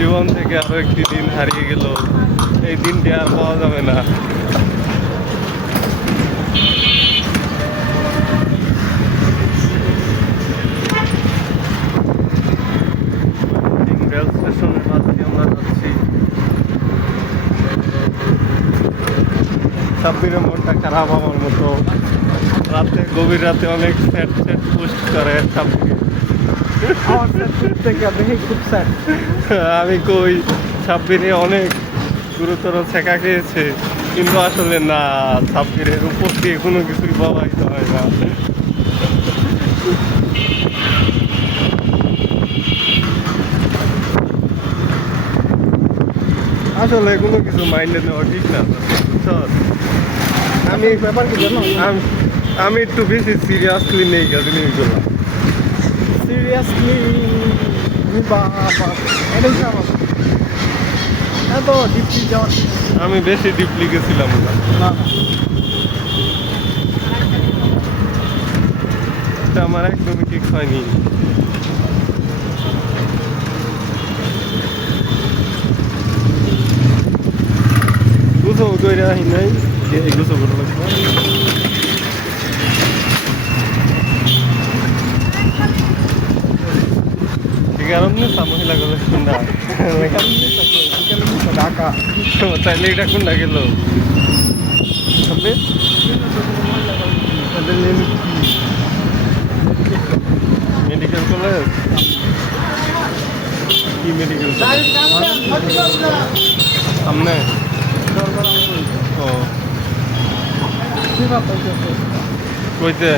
জীবন থেকে আরো একটি দিন হারিয়ে গেল, এই দিনটি আর পাওয়া যাবে না। রেল স্টেশনের কাছে আমরা যাচ্ছি। সাব্বিরের মনটা খারাপ আমার মতো, রাতে গভীর রাতে অনেক স্যাড স্যাড পোস্ট করে সাব্বির। আমি কই সাব্বিরে অনেক গুরুতর ছেঁকা খেয়েছে, কিন্তু আসলে না, সাব্বিরের উপর দিয়ে কোনো কিছুই প্রবাহিত হয় না। আসলে কোনো কিছু মাইন্ডে নেওয়া ঠিক না। আমি ব্যাপার কি জানো, আমি একটু বেশি সিরিয়াসলি নেই জিনিসগুলো। সিরিয়াসলি এত ডিপলি যাওয়া আমি বেশি ডিপলি গেছিলাম না। এটা আমার একদমই ঠিক হয়নি। গোসল করে আহি নাই, গোসল করে লাগবে। কারণে মহিলা গেল ঠান্ডা ঢাকা তাইলে এটা কোনটা গেল মেডিকেল কলেজ? কি মেডিকেল সামনে? ও কইতে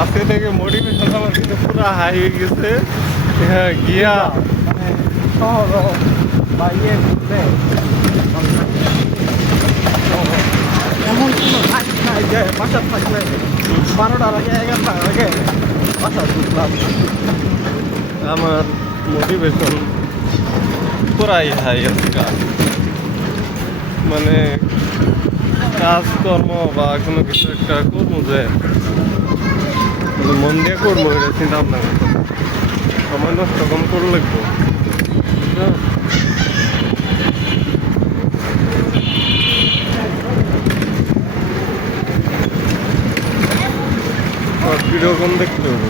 আজকে থেকে মোটিভেশন আমার কিন্তু পুরো হাই হয়ে গেছে। হ্যাঁ গিয়া এমন কোনো কাজ নাই যে বাসা থাকলে 12টার আগে 11টার আগে বাসা ঢুকলাম। আমার মোটিভেশন পুরাই হাই আজকাল, মানে কাজকর্ম বা কোনো কিছু একটা করবো যে মন দিয়ে করবো, এটা চিন্তা ভাবনা করতে সময় নষ্ট কম করে লাগবো। ভিডিও কম দেখতে হবে।